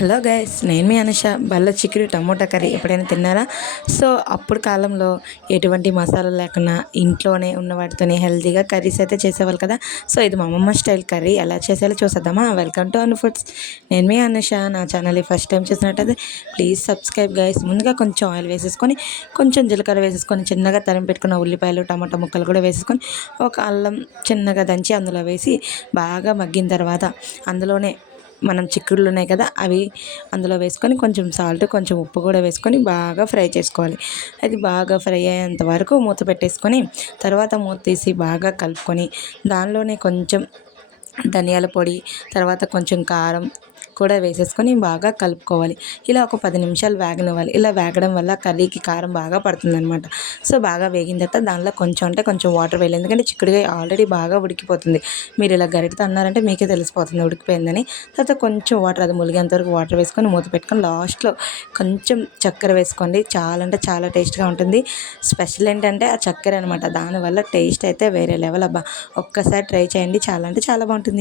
Hello guys, నేను మీ అనుష. బల్ల చిక్కుడు టమోటా కర్రీ ఎప్పుడైనా తిన్నారా? సో అప్పుడు కాలంలో ఎటువంటి మసాలాలు లేకుండా ఇంట్లోనే ఉన్న వాటితోనే హెల్తీగా కర్రీస్ అయితే చేసేవాళ్ళు కదా. సో ఇది మా అమ్మమ్మ స్టైల్ కర్రీ, ఎలా చేసేయాలో చూసేద్దామా? Welcome to Anu foods. నేను మీ అనుష. నా ఛానల్ ఫస్ట్ టైం చూసినట్టయితే ప్లీజ్ సబ్స్క్రైబ్ గైస్. ముందుగా కొంచెం ఆయిల్ వేసేసుకొని, కొంచెం జీలకర్ర వేసేసుకొని, చిన్నగా తరిమి పెట్టుకున్న ఉల్లిపాయలు, టమాటా ముక్కలు కూడా వేసేసుకొని, ఒక అల్లం చిన్నగా దంచి అందులో వేసి బాగా మగ్గిన తర్వాత అందులోనే మనం చిక్కుడులు ఉన్నాయి కదా, అవి అందులో వేసుకొని కొంచెం సాల్ట్, కొంచెం ఉప్పు కూడా వేసుకొని బాగా ఫ్రై చేసుకోవాలి. అది బాగా ఫ్రై అయ్యేంత వరకు మూత పెట్టేసుకొని, తర్వాత మూత తీసి బాగా కలుపుకొని, దానిలోనే కొంచెం ధనియాల పొడి, తర్వాత కొంచెం కారం కూడా వేసేసుకొని బాగా కలుపుకోవాలి. ఇలా ఒక 10 నిమిషాలు వేగనివ్వాలి. ఇలా వేగడం వల్ల కర్రీకి కారం బాగా పడుతుందనమాట. సో బాగా వేగిన తర్వాత దానిలో కొంచెం అంటే కొంచెం వాటర్ వేయాలి, ఎందుకంటే చిక్కుడుకాయ ఆల్రెడీ బాగా ఉడికిపోతుంది. మీరు ఇలా గరిటతో అన్నారంటే మీకే తెలిసిపోతుంది ఉడికిపోయిందని. తర్వాత కొంచెం వాటర్, అది ములిగేంతవరకు వాటర్ వేసుకొని మూత పెట్టుకొని లాస్ట్లో కొంచెం చక్కెర వేసుకోండి. చాలా అంటే చాలా టేస్ట్గా ఉంటుంది. స్పెషల్ ఏంటంటే ఆ చక్కెర అనమాట. దానివల్ల టేస్ట్ అయితే వేరే లెవెల్ అబ్బా. ఒక్కసారి ట్రై చేయండి, చాలా అంటే చాలా బాగుంటుంది.